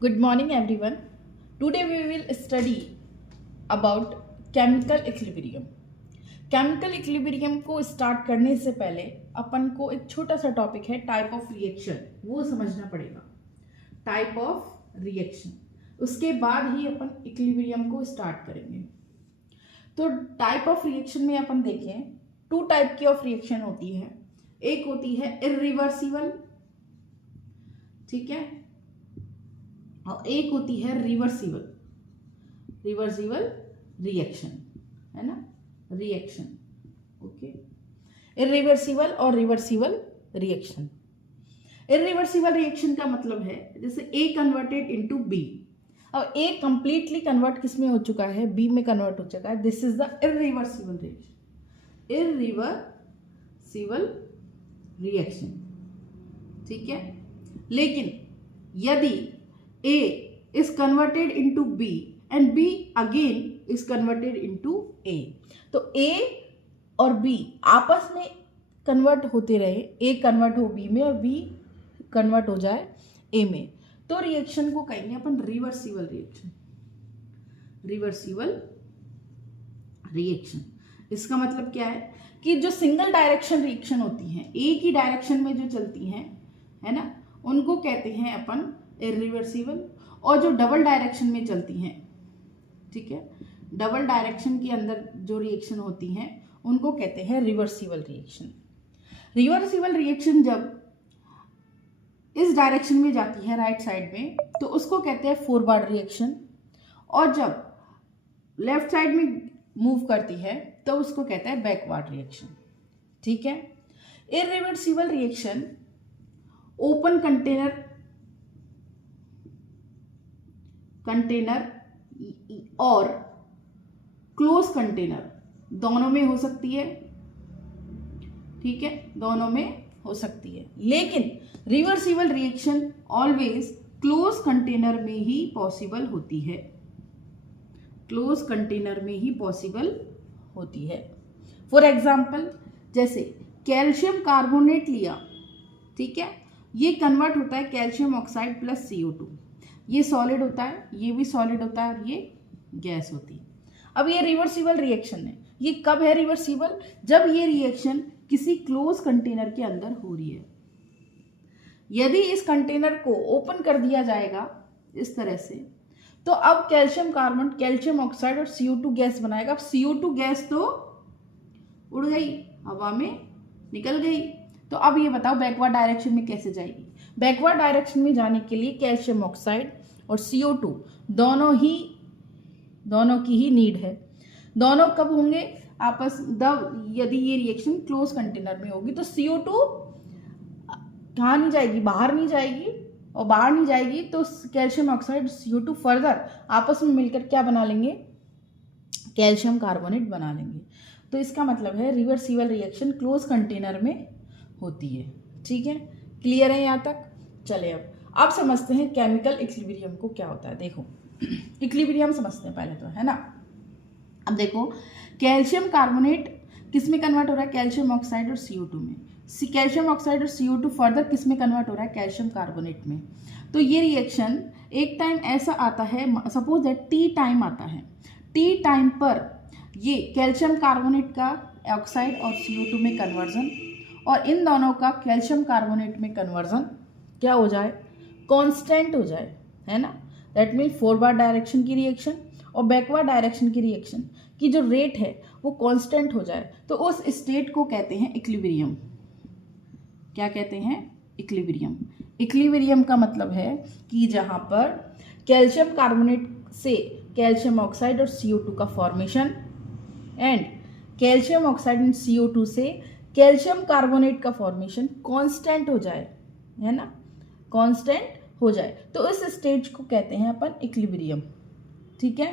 Good morning, everyone. Today we will study about chemical equilibrium. Chemical equilibrium को start करने से पहले अपन को एक छोटा सा टॉपिक है टाइप ऑफ रिएक्शन, वो समझना पड़ेगा। टाइप ऑफ रिएक्शन, उसके बाद ही अपन इक्विलिब्रियम को स्टार्ट करेंगे। तो टाइप ऑफ रिएक्शन में अपन देखें, टू टाइप की ऑफ रिएक्शन होती है। एक होती है इरिवर्सिबल, ठीक है, और एक होती है रिवर्सिबल। रिवर्सिबल रिएक्शन है ना, रिएक्शन, ओके। इरिवर्सिबल और रिवर्सिबल रिएक्शन। इरिवर्सिबल रिएक्शन का मतलब है जैसे ए कन्वर्टेड इनटू बी। अब ए कंप्लीटली कन्वर्ट किस में हो चुका है, बी में कन्वर्ट हो चुका है। This is the irreversible reaction. Irreversible reaction, ठीक है। लेकिन यदि A is converted into B and B again is converted into A, तो A और B आपस में कन्वर्ट होते रहे, A कन्वर्ट हो B में और B कन्वर्ट हो जाए A में, तो रिएक्शन को कहेंगे अपन रिवर्सिबल रिएक्शन। रिवर्सिबल रिएक्शन, इसका मतलब क्या है कि जो सिंगल डायरेक्शन रिएक्शन होती हैं, एक ही डायरेक्शन में जो चलती हैं, है ना, उनको कहते हैं अपन इरिवर्सिबल। और जो डबल डायरेक्शन में चलती हैं, ठीक है, डबल डायरेक्शन के अंदर जो रिएक्शन होती हैं उनको कहते हैं रिवर्सिबल रिएक्शन। रिवर्सिबल रिएक्शन जब इस डायरेक्शन में जाती है राइट साइड में, तो उसको कहते हैं फॉरवर्ड रिएक्शन, और जब लेफ्ट साइड में मूव करती है तो उसको कहते हैं बैकवर्ड रिएक्शन, ठीक है। इरिवर्सिबल रिएक्शन ओपन कंटेनर और क्लोज कंटेनर दोनों में हो सकती है, ठीक है, दोनों में हो सकती है। लेकिन reversible reaction always close container में ही पॉसिबल होती है, क्लोज कंटेनर में ही पॉसिबल होती है। फॉर एग्जाम्पल, जैसे कैल्शियम कार्बोनेट लिया, ठीक है, ये कन्वर्ट होता है कैल्शियम ऑक्साइड प्लस CO2। ये सॉलिड होता है, ये भी सॉलिड होता है, और ये गैस होती है। अब ये रिवर्सिबल रिएक्शन है। ये कब है रिवर्सिबल? जब ये रिएक्शन किसी क्लोज कंटेनर के अंदर हो रही है। यदि इस कंटेनर को ओपन कर दिया जाएगा इस तरह से, तो अब कैल्शियम कार्बन, कैल्शियम ऑक्साइड और CO2 गैस बनाएगा। अब CO2 गैस तो उड़ गई, हवा में निकल गई। तो अब ये बताओ बैकवर्ड डायरेक्शन में कैसे जाएगी? बैकवर्ड डायरेक्शन में जाने के लिए कैल्शियम ऑक्साइड और CO2 दोनों की ही नीड है। दोनों कब होंगे आपस, यदि ये रिएक्शन क्लोज कंटेनर में होगी, तो CO2 कहाँ नहीं जाएगी, बाहर नहीं जाएगी, और बाहर नहीं जाएगी तो कैल्शियम ऑक्साइड और CO2 फर्दर आपस में मिलकर क्या बना लेंगे, कैल्शियम कार्बोनेट बना लेंगे। तो इसका मतलब है रिवर्सिबल रिएक्शन क्लोज कंटेनर में होती है, ठीक है। क्लियर है यहाँ तक? चले अब समझते हैं केमिकल इक्विलिब्रियम को क्या होता है। देखो इक्विलिब्रियम समझते हैं पहले तो, है ना। अब देखो कैल्शियम कार्बोनेट किस में कन्वर्ट हो रहा है, कैल्शियम ऑक्साइड और CO2 में। कैल्शियम ऑक्साइड और CO2 फर्दर किस में कन्वर्ट हो रहा है, कैल्शियम कार्बोनेट में। तो ये रिएक्शन एक टाइम ऐसा आता है, सपोज दैट T टाइम आता है। T टाइम पर ये कैल्शियम कार्बोनेट का ऑक्साइड और CO2 में कन्वर्जन, और इन दोनों का कैल्शियम कार्बोनेट में कन्वर्जन क्या हो जाए, कांस्टेंट हो जाए, है ना। दैट मीन फॉरवर्ड डायरेक्शन की रिएक्शन और बैकवर्ड डायरेक्शन की रिएक्शन की जो रेट है वो कांस्टेंट हो जाए, तो उस स्टेट को कहते हैं इक्विलिब्रियम। क्या कहते हैं? इक्विलिब्रियम। इक्विलिब्रियम का मतलब है कि जहां पर कैल्शियम कार्बोनेट से कैल्शियम ऑक्साइड और CO2 का formation and calcium oxide and CO2 से कैल्शियम कार्बोनेट का फॉर्मेशन कांस्टेंट हो जाए, है ना, कांस्टेंट हो जाए, तो इस स्टेज को कहते हैं अपन इक्विलिब्रियम, ठीक है।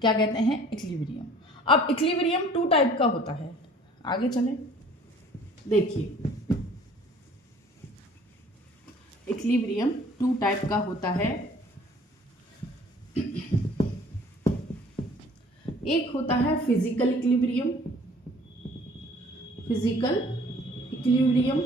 क्या कहते हैं? इक्विलिब्रियम। अब इक्विलिब्रियम टू टाइप का होता है। आगे चलें, देखिए इक्विलिब्रियम टू टाइप का होता है। एक होता है फिजिकल इक्विलिब्रियम, फिजिकल इक्विलिब्रियम,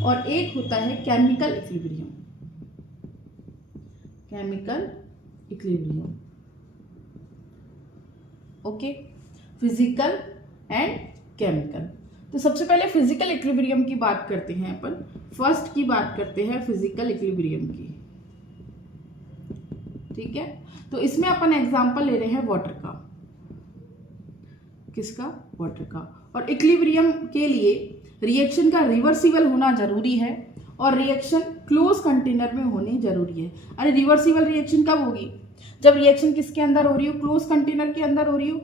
और एक होता है chemical equilibrium. Chemical equilibrium, okay, physical and chemical. तो सबसे पहले फिजिकल इक्विलिब्रियम की बात करते हैं अपन। फर्स्ट की बात करते हैं फिजिकल इक्विलिब्रियम की, ठीक है। तो इसमें अपन एग्जांपल ले रहे हैं वाटर का। किसका? वाटर का। और इक्विलिब्रियम के लिए रिएक्शन का रिवर्सिबल होना जरूरी है और रिएक्शन क्लोज कंटेनर में होनी जरूरी है। अरे रिवर्सिबल रिएक्शन कब होगी? जब रिएक्शन किसके अंदर हो रही हो? क्लोज कंटेनर के अंदर हो रही हो,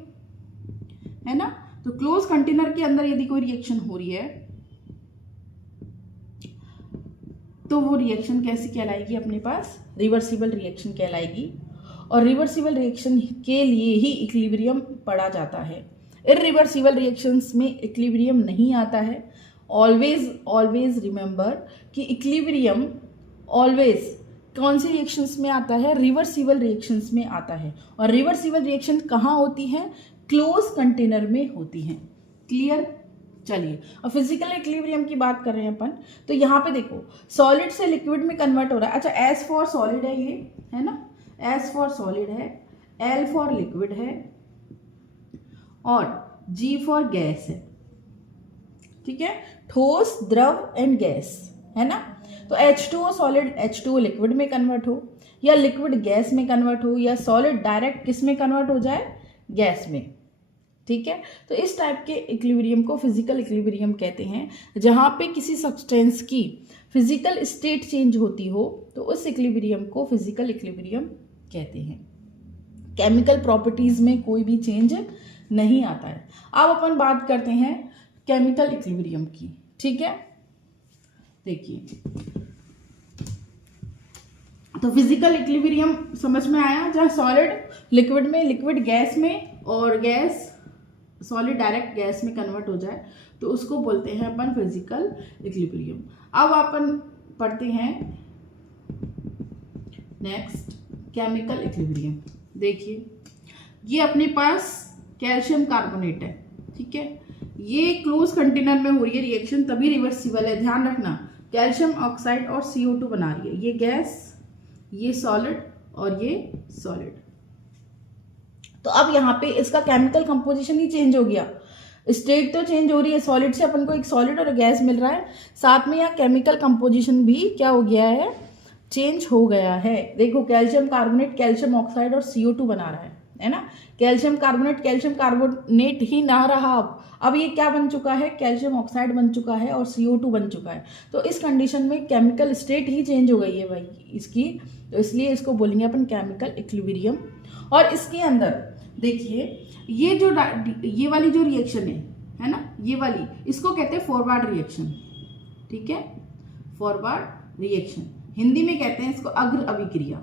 है ना। तो क्लोज कंटेनर के अंदर यदि कोई रिएक्शन हो रही है तो वो रिएक्शन कैसी कहलाएगी? अपने पास रिवर्सिबल रिएक्शन कहलाएगी। और रिवर्सिबल रिएक्शन के लिए ही इक्विलिब्रियम पढ़ा जाता है। इररिवर्सिबल रिएक्शंस में इक्विलिब्रियम नहीं आता है। ऑलवेज रिमेंबर कि इक्विलिब्रियम ऑलवेज कौन सी रिएक्शंस में आता है? रिवर्सिबल रिएक्शंस में आता है। और रिवर्सिबल रिएक्शन कहाँ होती है? क्लोज कंटेनर में होती हैं। क्लियर? चलिए, और फिजिकल इक्विलिब्रियम की बात कर रहे हैं अपन। तो यहाँ पे देखो, सॉलिड से लिक्विड में कन्वर्ट हो रहा है। अच्छा, एस फॉर सॉलिड है ये, है ना, एस फॉर सॉलिड है, एल फॉर लिक्विड है और जी फॉर गैस है, ठीक है। ठोस, द्रव एंड गैस, है ना। तो H2O सॉलिड H2O लिक्विड में कन्वर्ट हो, या लिक्विड गैस में कन्वर्ट हो, या सॉलिड डायरेक्ट किस में कन्वर्ट हो जाए? गैस में, ठीक है। तो इस टाइप के इक्विलिब्रियम को फिजिकल इक्विलिब्रियम कहते हैं। जहाँ पे किसी सब्सटेंस की फिजिकल स्टेट चेंज होती हो तो उस इक्विलिब्रियम को फिजिकल इक्विलिब्रियम कहते हैं। केमिकल प्रॉपर्टीज में कोई भी चेंज नहीं आता है। अब अपन बात करते हैं केमिकल इक्विलिब्रियम की, ठीक है। देखिए, तो फिजिकल इक्विलिब्रियम समझ में आया, जहाँ सॉलिड लिक्विड में, लिक्विड गैस में और गैस सॉलिड डायरेक्ट गैस में कन्वर्ट हो जाए तो उसको बोलते हैं अपन फिजिकल इक्विलिब्रियम। अब अपन पढ़ते हैं नेक्स्ट केमिकल इक्विलिब्रियम। देखिए, ये अपने पास कैल्शियम कार्बोनेट है, ठीक है। ये क्लोज कंटेनर में हो रही है रिएक्शन, तभी रिवर्सिबल है। ध्यान रखना, कैल्शियम ऑक्साइड और CO2 बना रही है। ये गैस, ये सॉलिड और ये सॉलिड। तो अब यहाँ पे इसका केमिकल कंपोजिशन ही चेंज हो गया। स्टेट तो चेंज हो रही है, सॉलिड से अपन को एक सॉलिड और गैस मिल रहा है, साथ में यहाँ केमिकल कंपोजिशन भी क्या हो गया है? चेंज हो गया है। देखो, कैल्शियम कार्बोनेट कैल्शियम ऑक्साइड और CO2 बना रहा है ना। कैल्शियम कार्बोनेट ही ना रहा, अब ये क्या बन चुका है? कैल्शियम ऑक्साइड बन चुका है और CO2 बन चुका है। तो इस कंडीशन में केमिकल स्टेट ही चेंज हो गई है भाई इसकी, तो इसलिए इसको बोलेंगे अपन केमिकल इक्विलिब्रियम। और इसके अंदर देखिए, ये वाली जो रिएक्शन है ना, ये वाली, इसको कहते हैं फॉरवर्ड रिएक्शन, ठीक है। फॉरवर्ड रिएक्शन, हिंदी में कहते हैं इसको अग्र अभिक्रिया।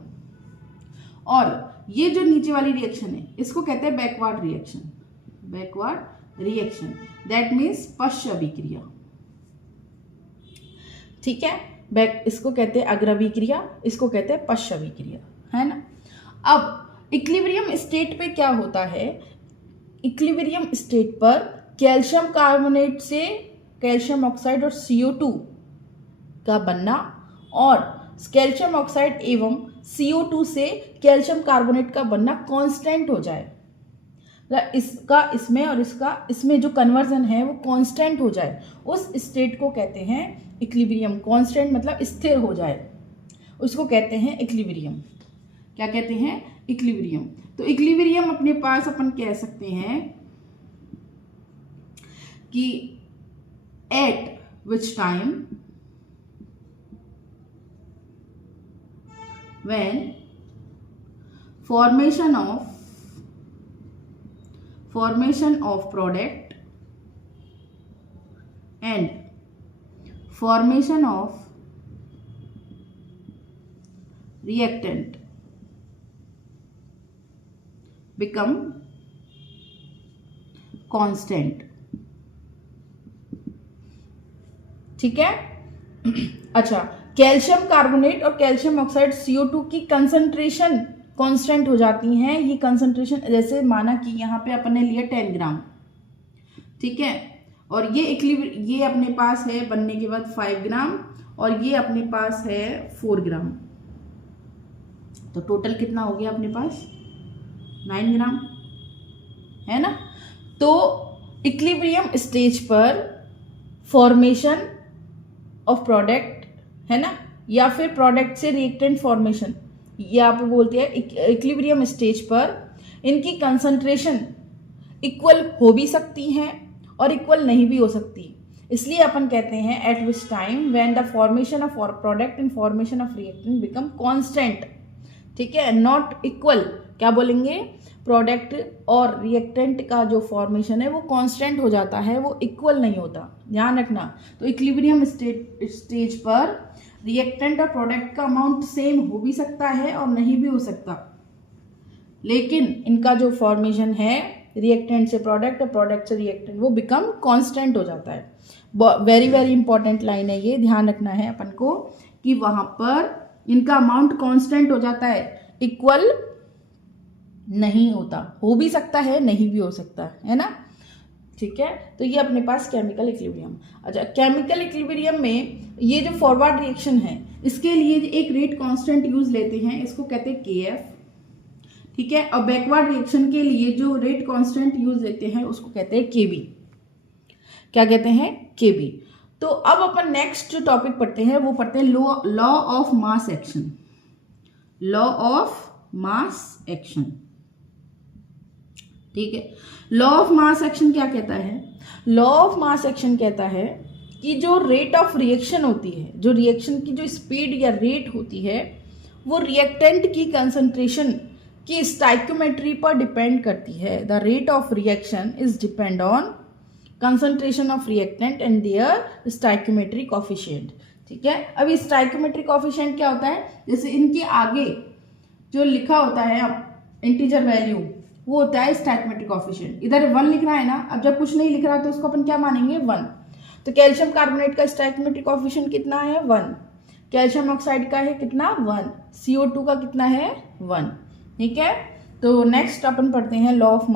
और ये जो नीचे वाली रिएक्शन है इसको कहते हैं backward reaction. Backward reaction that means पश्च अभिक्रिया, ठीक है। इसको कहते हैं अग्र अभिक्रिया, इसको कहते हैं पश्च अभिक्रिया, है ना। अब इक्विलिब्रियम स्टेट पे क्या होता है? इक्विलिब्रियम स्टेट पर कैल्शियम कार्बोनेट से कैल्शियम ऑक्साइड और CO2 का बनना और कैल्शियम ऑक्साइड एवं CO2 से कैल्शियम कार्बोनेट का बनना कांस्टेंट हो जाए। इसका इसमें और इसका इसमें जो कन्वर्जन है वो कांस्टेंट हो जाए, उस स्टेट को कहते हैं इक्विलिब्रियम। कांस्टेंट मतलब स्थिर हो जाए, उसको कहते हैं इक्विलिब्रियम। क्या कहते हैं? इक्विलिब्रियम। तो इक्विलिब्रियम अपने पास अपन कह सकते हैं कि eight which time when formation of product and formation of reactant become constant, ठीक है। अच्छा, कैल्शियम कार्बोनेट और कैल्शियम ऑक्साइड CO2 की कंसंट्रेशन कांस्टेंट हो जाती हैं। ये कंसंट्रेशन जैसे माना कि यहाँ पे अपन ने लिया 10 ग्राम, ठीक है, और ये अपने पास है बनने के बाद 5 ग्राम और ये अपने पास है 4 ग्राम। तो टोटल कितना हो गया अपने पास 9 ग्राम, है ना। तो इक्विलिब्रियम स्टेज पर फॉर्मेशन ऑफ प्रोडक्ट, है ना, या फिर प्रोडक्ट से रिएक्टेंट फॉर्मेशन, ये आप बोलते हैं इक्विलिब्रियम स्टेज पर इनकी कंसंट्रेशन इक्वल हो भी सकती हैं और इक्वल नहीं भी हो सकती। इसलिए अपन कहते हैं eight which time when the formation of product and formation of reactant become constant, ठीक है, नॉट इक्वल। क्या बोलेंगे, प्रोडक्ट और रिएक्टेंट का जो फॉर्मेशन है वो कांस्टेंट हो जाता है, वो इक्वल नहीं होता, ध्यान रखना। तो इक्विलिब्रियम स्टेज पर रिएक्टेंट और प्रोडक्ट का अमाउंट सेम हो भी सकता है और नहीं भी हो सकता, लेकिन इनका जो फॉर्मेशन है रिएक्टेंट से प्रोडक्ट और प्रोडक्ट से रिएक्टेंट वो बिकम कांस्टेंट हो जाता है। वेरी वेरी इंपॉर्टेंट लाइन है ये, ध्यान रखना है अपन को कि वहां पर इनका अमाउंट कांस्टेंट हो जाता है, इक्वल नहीं होता, हो भी सकता है नहीं भी हो सकता है ना, ठीक है। तो ये अपने पास केमिकल इक्विलिब्रियम। अच्छा, केमिकल इक्विलिब्रियम में ये जो फॉरवर्ड रिएक्शन है इसके लिए एक रेट कांस्टेंट यूज लेते हैं, इसको कहते हैं KF, ठीक है। और बैकवर्ड रिएक्शन के लिए जो रेट कांस्टेंट यूज लेते हैं उसको कहते हैं KB। क्या कहते हैं, KB। तो अब अपन नेक्स्ट जो टॉपिक पढ़ते हैं वो पढ़ते हैं law of mass action. Law of mass action, ठीक है। लॉ ऑफ मास एक्शन क्या कहता है, लॉ ऑफ मास एक्शन कहता है कि जो रेट ऑफ रिएक्शन होती है, जो रिएक्शन की जो स्पीड या रेट होती है वो रिएक्टेंट की कंसंट्रेशन की स्टाइक्योमेट्री पर डिपेंड करती है। The rate of reaction is depend on concentration of reactant and their stoichiometry coefficient, ठीक है। अभी स्टाइक्योमेट्री कोफिशिएंट क्या होता है, जैसे इनके आगे जो लिखा होता है इंटीजर वैल्यू वो होता है स्टाइक्योमेट्रिक कोफिशिएंट। इधर 1 लिख रहा है ना, अब जब कुछ नहीं लिख रहा तो उसको अपन क्या मानेंगे 1। तो कैल्शियम कार्बोनेट का स्टाइक्योमेट्रिक कोफिशिएंट कितना है 1, कैल्शियम ऑक्साइड का है कितना 1, CO2 का कितना है 1, ठीक है। तो नेक्स्ट अपन पढ़ते हैं लॉ ऑफ